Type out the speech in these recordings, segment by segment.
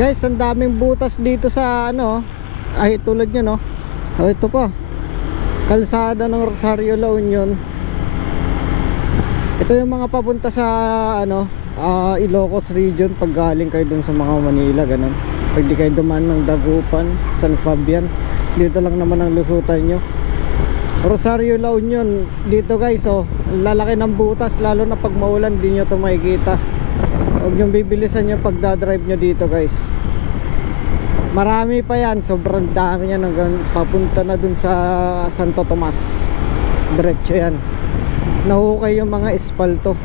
Guys, ang daming butas dito sa ano, ay tulad nyo no. Oh, ito pa, kalsada ng Rosario La Union. Ito yung mga papunta sa ano, Ilocos region pag galing kayo dun sa mga Manila, ganun. Pag di kayo dumaan ng Dagupan, San Fabian, dito lang naman ang lusutan nyo. Rosario La Union dito guys, oh, lalaki ng butas, lalo na pag maulan di nyo ito makikita. Huwag nyo bibilisan yung pagdadrive nyo dito guys. Marami pa yan, sobrang dami yan hanggang papunta na dun sa Santo Tomas. Diretso yan, nahukay yung mga espalto.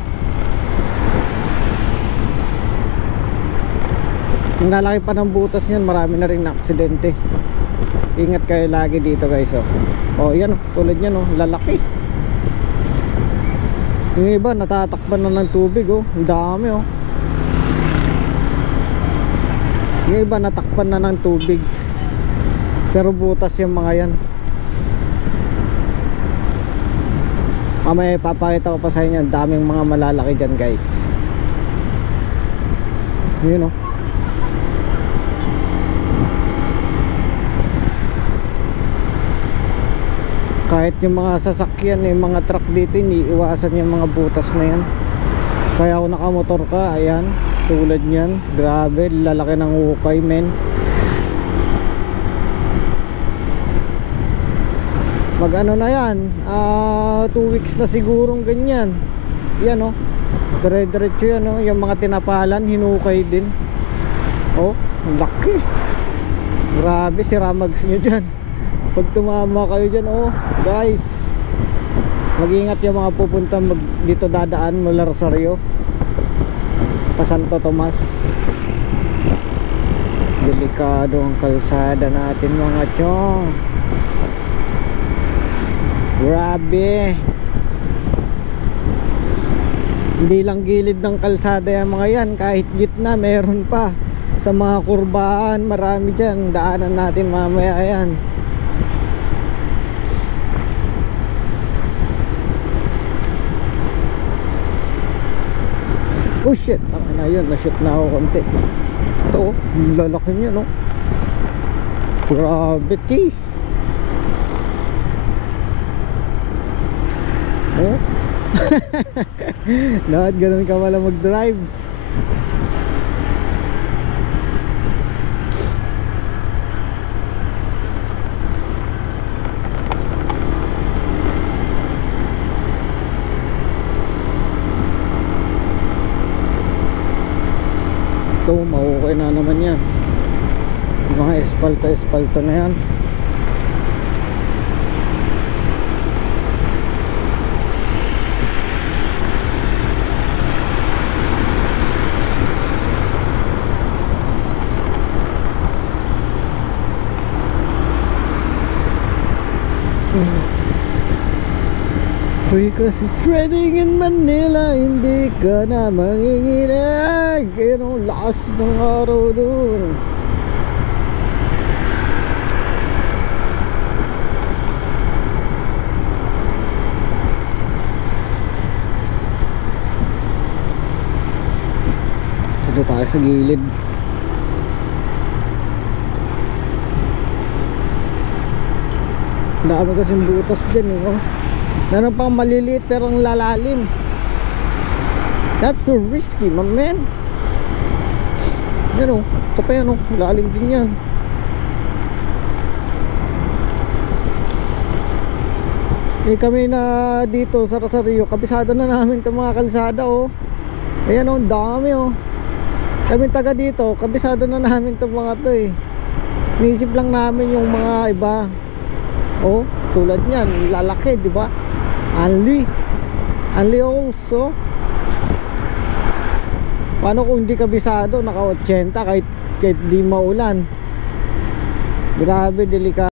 Ang lalaki pa ng butas niyan, marami na rin na aksidente. Ingat kayo lagi dito guys, oh. Oh, yan oh, tulad niyan oh, lalaki. Yung iba natatakpan na ng tubig oh, ang dami oh. Yung iba natakpan na ng tubig, pero butas yung mga yan. Mamaya ipapakita ko pa sa inyo, daming mga malalaki dyan guys. Yun oh. Kahit yung mga sasakyan, yung mga truck dito, iniiwasan yung mga butas na yan. Kaya kung nakamotor ka, ayan, tulad nyan, grabe, lalaki ng hukay men. Mag ano na yan, 2 weeks na sigurong ganyan. Yan oh, dire-diretso yan oh. Yung mga tinapalan, hinukay din. Oh, laki. Grabe, siramags nyo dyan pag tumama kayo dyan oh guys. Mag-ingat yung mga pupunta dito dadaan mula Rosario pa Santo Tomas. Delikado ang kalsada natin mga chong. Grabe, hindi lang gilid ng kalsada yung mga yan, kahit gitna meron pa. Sa mga kurbahan marami dyan, daanan natin mamaya yan. Oh shit, tama na yun, na-shoot na ako konti. Ito oh, lalaki niya no. Gravity. Oh. Lahat ganun ka wala mag-drive. Ito, mahukay na naman yan. Mga espalto na yan. Because trading in Manila, hindi ka na manginginig. Yung lakas ng araw dun. Dito tayo sa gilid. Dami kasing butas dyan oh. Meron pang maliliit pero ang lalalim. That's so risky, my man. Yan o, isa pa yan o, lalim din yan. Eh kami na dito sa Rosario, kabisado na namin itong mga kalsada o. Ayan o, dami o. Kami taga dito, kabisado na namin itong mga to eh. Niisip lang namin yung mga iba. O, tulad nyan, lalaki, di ba? Anli also. Paano kung hindi kabisado, naka 80 kahit di maulan. Grabe, delikado.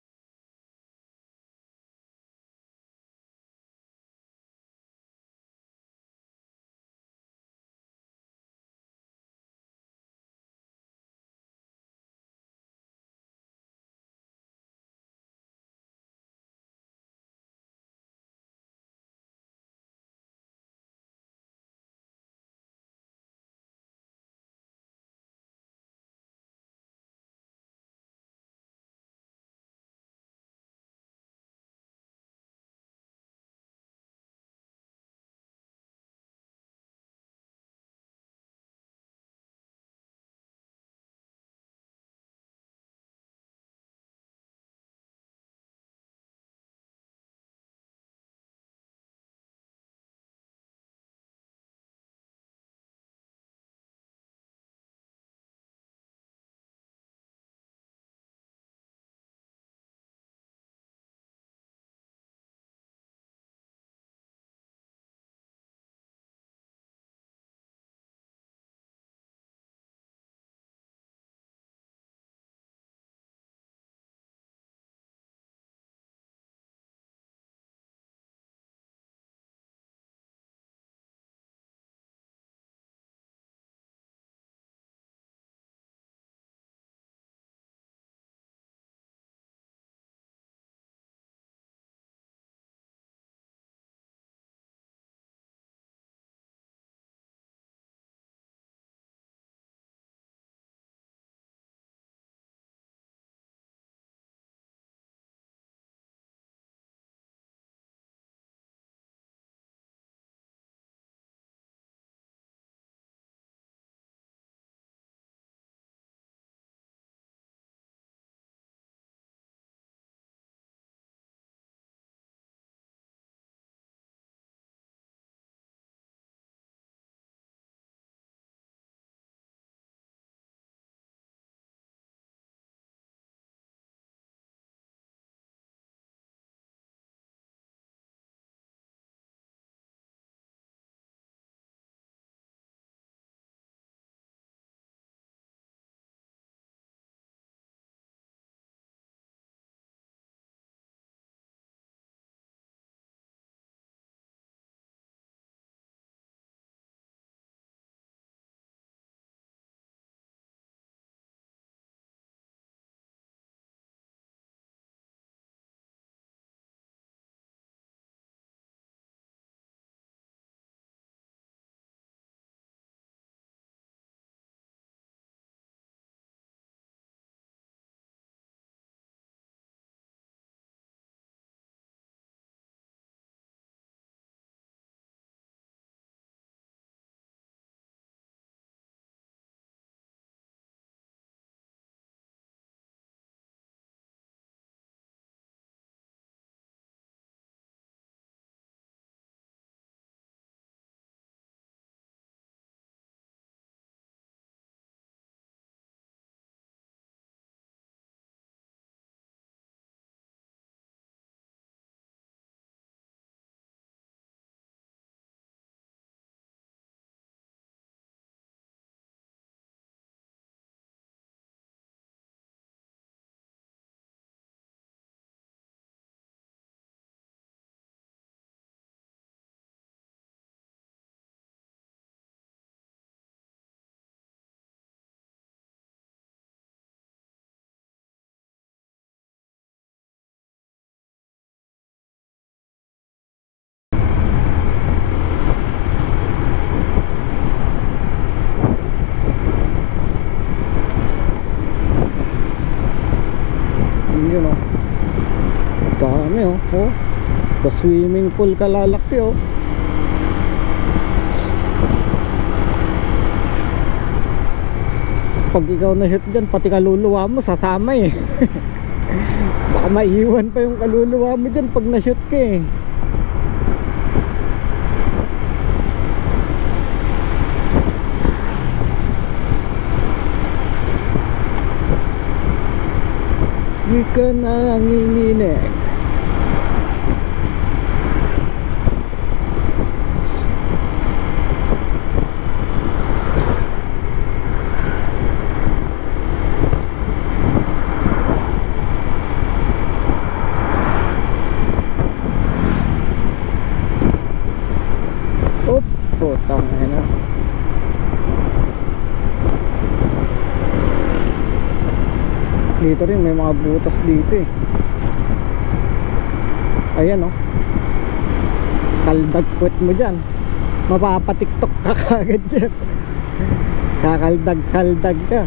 Oh, the swimming pool kalalaki oh. Pag ikaw na shoot dyan, pati kaluluwa mo sasama eh. Baka maiiwan pa yung kaluluwa mo dyan pag na shoot ka eh. Di ka na nanginginig. Oop, putang ina. Dito rin may mga butas dito eh. Ayan oh. Kaldag puwet mo dyan. Mapapatiktok ka kagad dyan. Kakaldag-kaldag ka.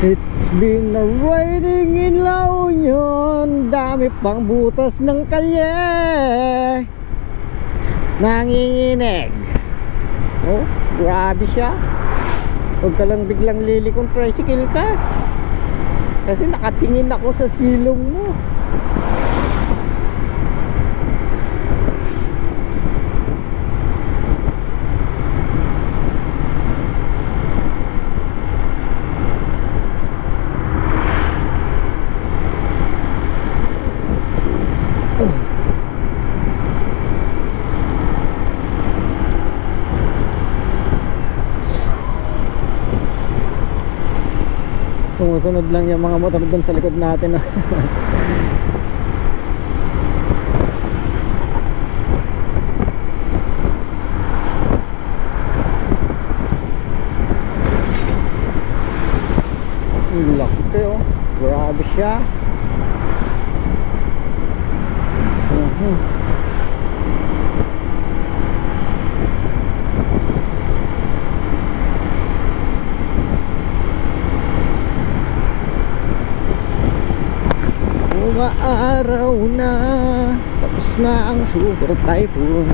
It's been a riding in La Union. Dami pang butas ng kalye. Nanginginig. Oh, grabe siya. Huwag ka lang biglang lili kung tricycle ka. Kasi nakatingin ako sa silong mo. Sumusunod lang yung mga motor doon sa likod natin. Laki oh. Grabe siya. Araw na, tapos na ang super typhoon.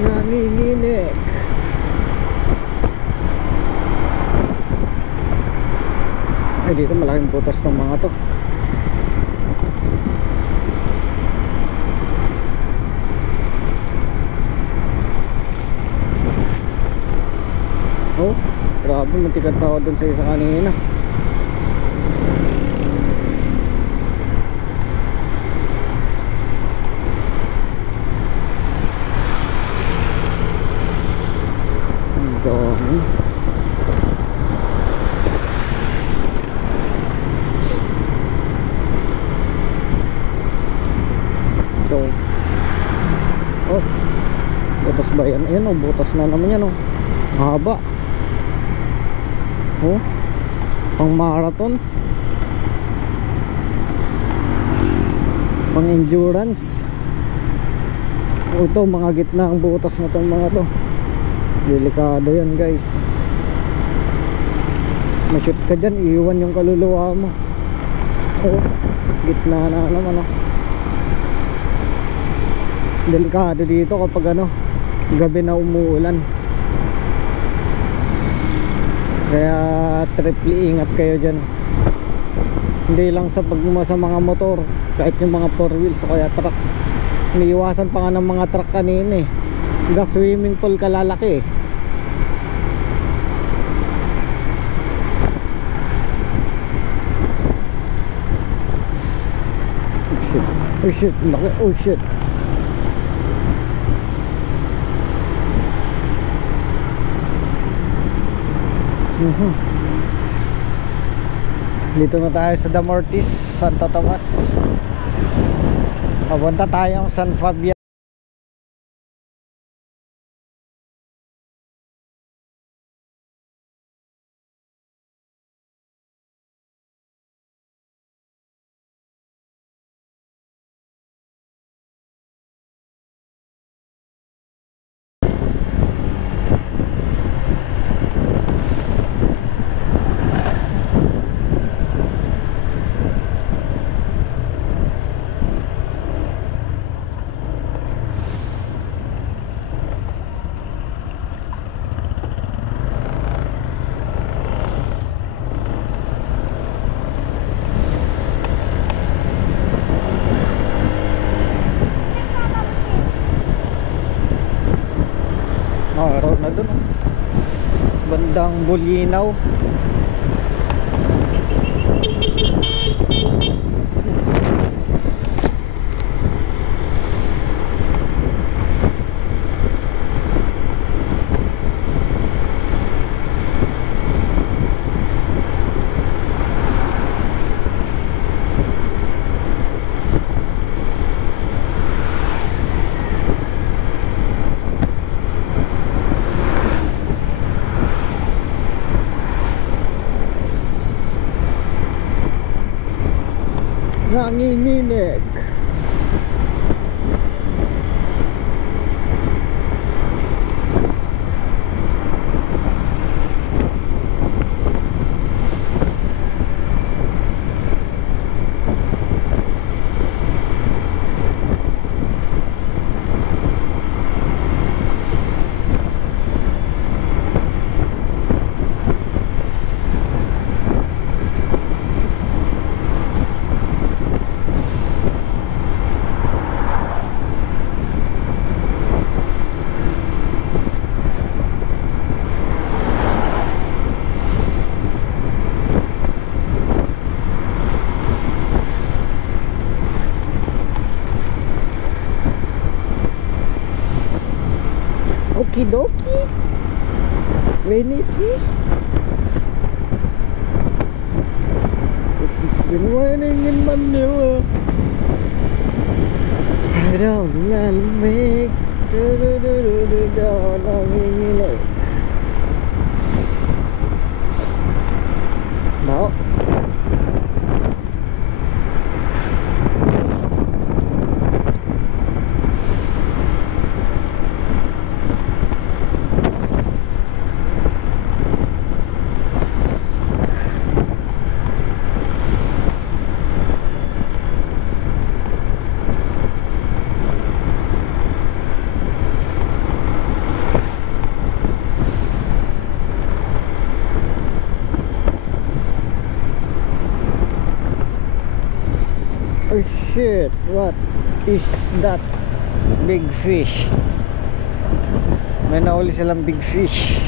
Nanginginig. Ay, dito malaking butas ng mga to. Oh, grabe, matikat pa ako dun sa isa kanina. Oh, butas ba yan? Ayan oh, butas na naman yan oh. Mahaba. Oh, pang marathon, pang endurance. Oh, ito mga gitna ang butas na itong mga to. Delikado yan guys. Mashoot ka dyan, iiwan yung kaluluwa mo. Oh, gitna na naman oh. Delikado dito kapag ano, gabi na umuulan. Kaya triple ingat kayo dyan. Hindi lang sa sa mga motor, kahit yung mga 4 wheels o kaya truck. Iniiwasan pa nga ng mga truck kanina eh. Gas swimming pool kalalaki eh. Oh shit, oh shit, laki, oh shit. Dito na tayo sa Damortis, Santo Tomas. Papunta tayong San Fabian. Araw na dun, bandang Bulinaw. Nanginginig. Okidoki. When is me? It's been raining in Manila. I don't make nanginginig. No. Oh shit, what is that? Big fish. May nahuli silang big fish.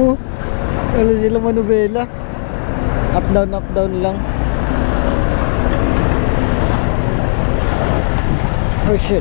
Oh, wala sila manubela. Up down lang. Oh shit.